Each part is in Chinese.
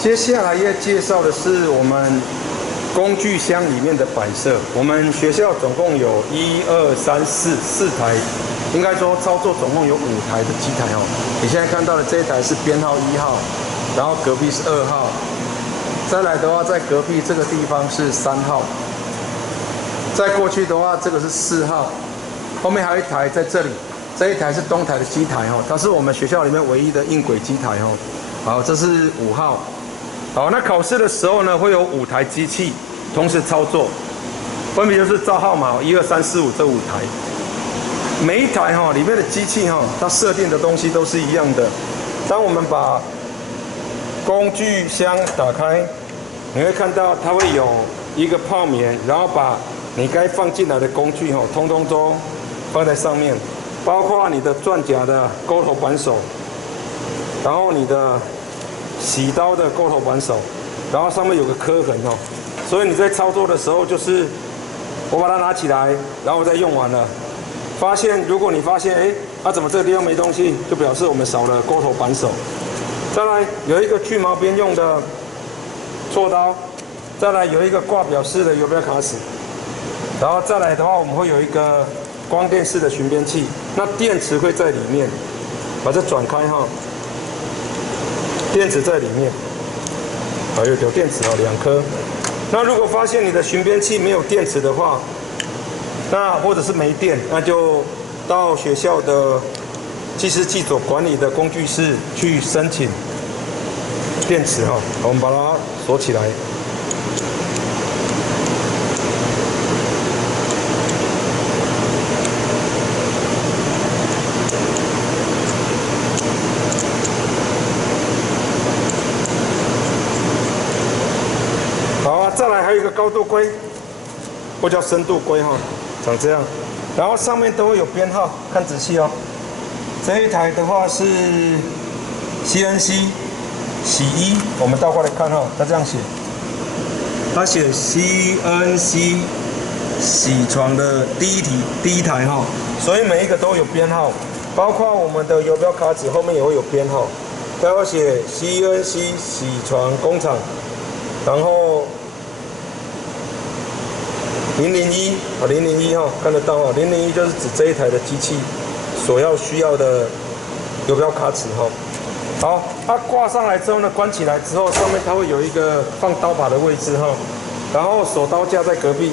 接下来要介绍的是我们工具箱里面的摆设。我们学校总共有4台，应该说操作总共有5台的机台哦。你现在看到的这一台是编号1号，然后隔壁是2号，再来的话在隔壁这个地方是3号，再过去的话这个是4号，后面还有一台在这里，这一台是东台的机台哦，它是我们学校里面唯一的硬轨机台哦。好，这是5号。好，那考试的时候呢，会有5台机器同时操作，分别就是照号码1、2、3、4、5这5台。每一台里面的机器它设定的东西都是一样的。当我们把工具箱打开，你会看到它会有一个泡棉，然后把你该放进来的工具通通都放在上面，包括你的钻夹的钩头扳手，然后你的洗刀的钩头扳手，然后上面有个刻痕所以你在操作的时候就是我把它拿起来，然后我再用完了，如果你发现怎么这个地方没东西，就表示我们少了钩头扳手。再来有一个去毛边用的锉刀，再来有一个挂表式的游标卡尺，然后再来的话我们会有一个光电式的巡边器，那电池会在里面，把这转开电池在里面，有电池2颗。那如果发现你的巡边器没有电池的话，那或者是没电，那就到学校的技师技所管理的工具室去申请电池我们把它锁起来。再来还有一个高度规，或叫深度规长这样，然后上面都会有编号，看仔细这一台的话是 CNC 洗衣，我们倒过来看它这样写，它写 CNC 洗床的第一台所以每一个都有编号，包括我们的游标卡纸后面也会有编号，它会写 CNC 洗床工厂，然后001看得到001就是指这一台的机器所需要的游标卡尺好，它挂上来之后呢，关起来之后，上面它会有一个放刀把的位置然后手刀架在隔壁，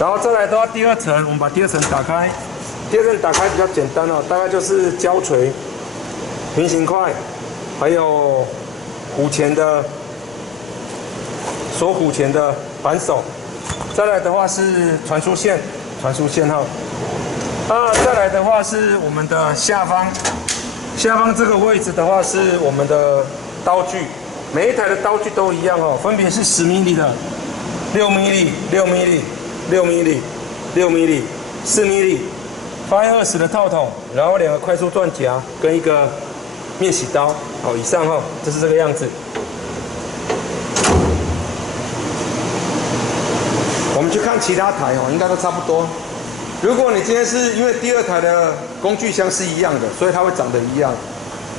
然后再来的话第2层，我们把第2层打开，第2层打开比较简单大概就是胶锤、平行块，还有锁虎钳的扳手。再来的话是传输线再来的话是我们的下方这个位置的话是我们的刀具，每一台的刀具都一样分别是10 mm 的、6 mm、6 mm、6 mm、6 mm、4 mm、820的套筒，然后2个快速钻夹跟一个面洗刀以上就是这个样子。我们去看其他台应该都差不多。如果你今天是因为第2台的工具箱是一样的，所以它会长得一样；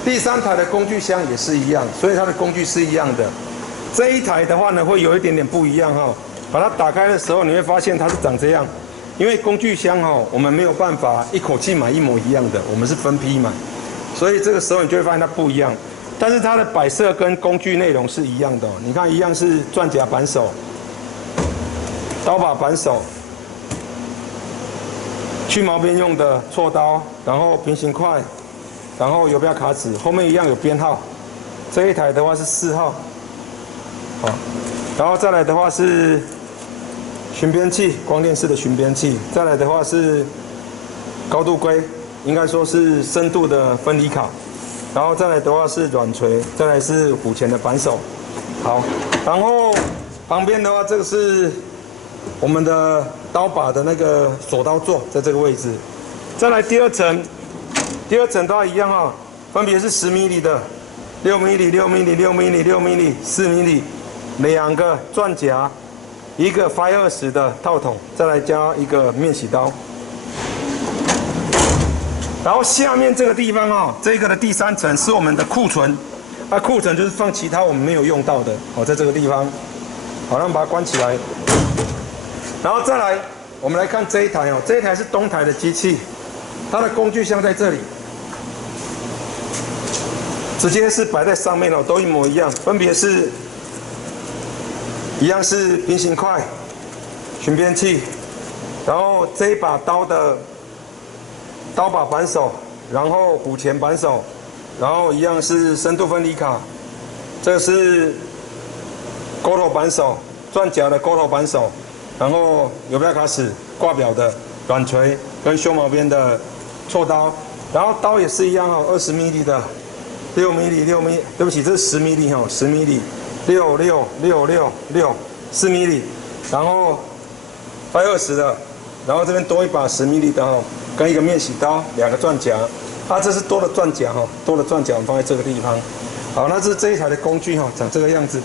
第3台的工具箱也是一样，所以它的工具是一样的。这一台的话呢，会有一点点不一样把它打开的时候，你会发现它是长这样，因为工具箱我们没有办法一口气买一模一样的，我们是分批买，所以这个时候你就会发现它不一样。但是它的摆设跟工具内容是一样的你看一样是钻夹扳手、刀把扳手、去毛边用的锉刀，然后平行块，然后游标卡尺，后面一样有编号。这一台的话是4号，然后再来的话是巡边器，光电式的巡边器。再来的话是高度规，应该说是深度的分离卡。然后再来的话是软锤，再来是虎钳的扳手。好，然后旁边的话这个是我们的刀把的那个锁刀座，在这个位置。再来第2层，第2层都一样分别是10 mm 的、6 mm、6 mm、6 mm、6 mm、4 mm， 2个钻夹，一个820的套筒，再来加一个面洗刀。然后下面这个地方这个的第3层是我们的库存，啊，库存就是放其他我们没有用到的哦，在这个地方。好，那我们把它关起来。然后再来，我们来看这一台哦，这一台是东台的机器，它的工具箱在这里，直接是摆在上面哦，都一模一样，分别是一样是平行块、巡边器，然后这一把刀的刀把扳手，然后虎钳扳手，然后一样是深度分离卡，这个是钩头扳手，钻夹的钩头扳手，然后游标卡尺、挂表的软锤跟修毛边的锉刀，然后刀也是一样哦，20 mm 的，6 mm 6 mm， 对不起，这是10 mm 哦，10 mm 6 6 6 6 6 4 mm， 然后120的，然后这边多一把10 mm 的哦，跟一个面洗刀，2个钻夹，啊，这是多的钻夹哈，多的钻夹我们放在这个地方。好，那这一台的工具哈，长这个样子。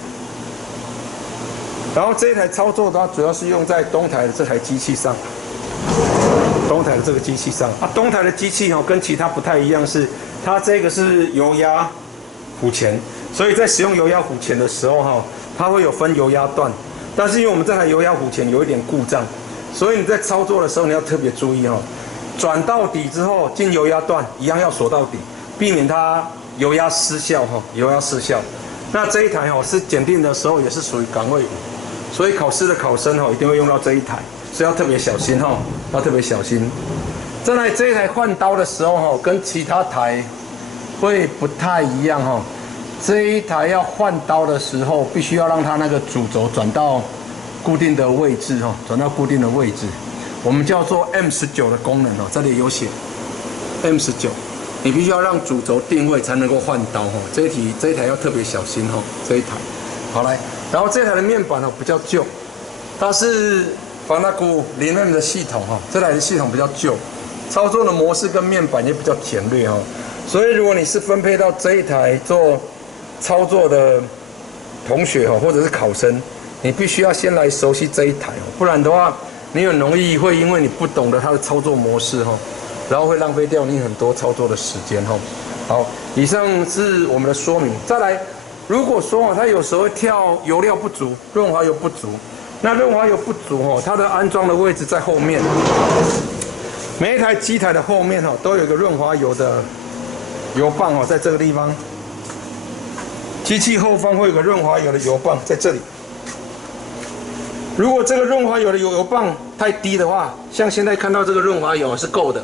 然后这一台操作的话，主要是用在东台的这台机器上，东台的这个机器上啊，东台的机器哈跟其他不太一样是，它这个是油压虎钳，所以在使用油压虎钳的时候哈，它会有分油压段，但是因为我们这台油压虎钳有一点故障，所以你在操作的时候你要特别注意哈，转到底之后进油压段一样要锁到底，避免它油压失效哈，油压失效。那这一台哦是检定的时候也是属于岗位5。所以考试的考生一定会用到这一台，所以要特别小心要特别小心。再来这一台换刀的时候跟其他台会不太一样这一台要换刀的时候，必须要让它那个主轴转到固定的位置转到固定的位置，我们叫做 M19 的功能这里有写 M19， 你必须要让主轴定位才能够换刀这一台要特别小心这一台。好来。然后这台的面板比较旧，它是法纳古0M的系统这台的系统比较旧，操作的模式跟面板也比较简略所以如果你是分配到这一台做操作的同学或者是考生，你必须要先来熟悉这一台不然的话，你很容易会因为你不懂得它的操作模式然后会浪费掉你很多操作的时间好，以上是我们的说明，再来。如果说它有时候会跳油料不足、润滑油不足，那润滑油不足它的安装的位置在后面。每一台机台的后面都有一个润滑油的油棒在这个地方。机器后方会有个润滑油的油棒在这里。如果这个润滑油的油棒太低的话，像现在看到这个润滑油是够的，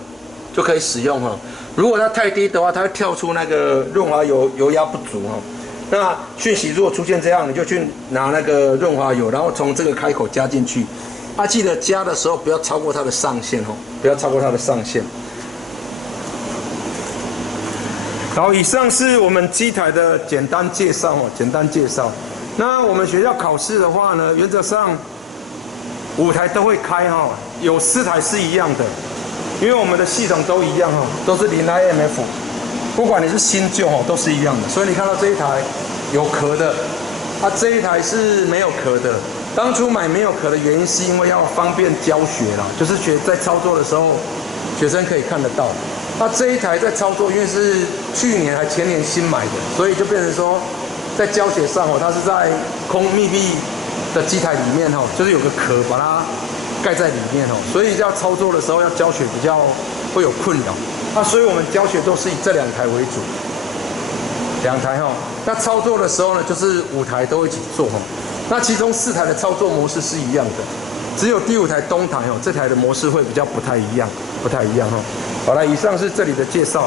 就可以使用如果它太低的话，它会跳出那个润滑油油压不足那讯息如果出现这样，你就去拿那个润滑油，然后从这个开口加进去。记得加的时候不要超过它的上限不要超过它的上限。然后以上是我们机台的简单介绍简单介绍。那我们学校考试的话呢，原则上5台都会开有4台是一样的，因为我们的系统都一样都是0IMF。不管你是新旧都是一样的，所以你看到这一台有壳的，这一台是没有壳的。当初买没有壳的原因是因为要方便教学啦，就是在操作的时候，学生可以看得到。这一台在操作，因为是去年还前年新买的，所以就变成说，在教学上它是在密闭的机台里面就是有个壳把它盖在里面所以要操作的时候要教学比较会有困扰。所以我们教学都是以这2台为主，2台那操作的时候呢，就是5台都一起做那其中4台的操作模式是一样的，只有第5台东台这台的模式会比较不太一样好了，以上是这里的介绍。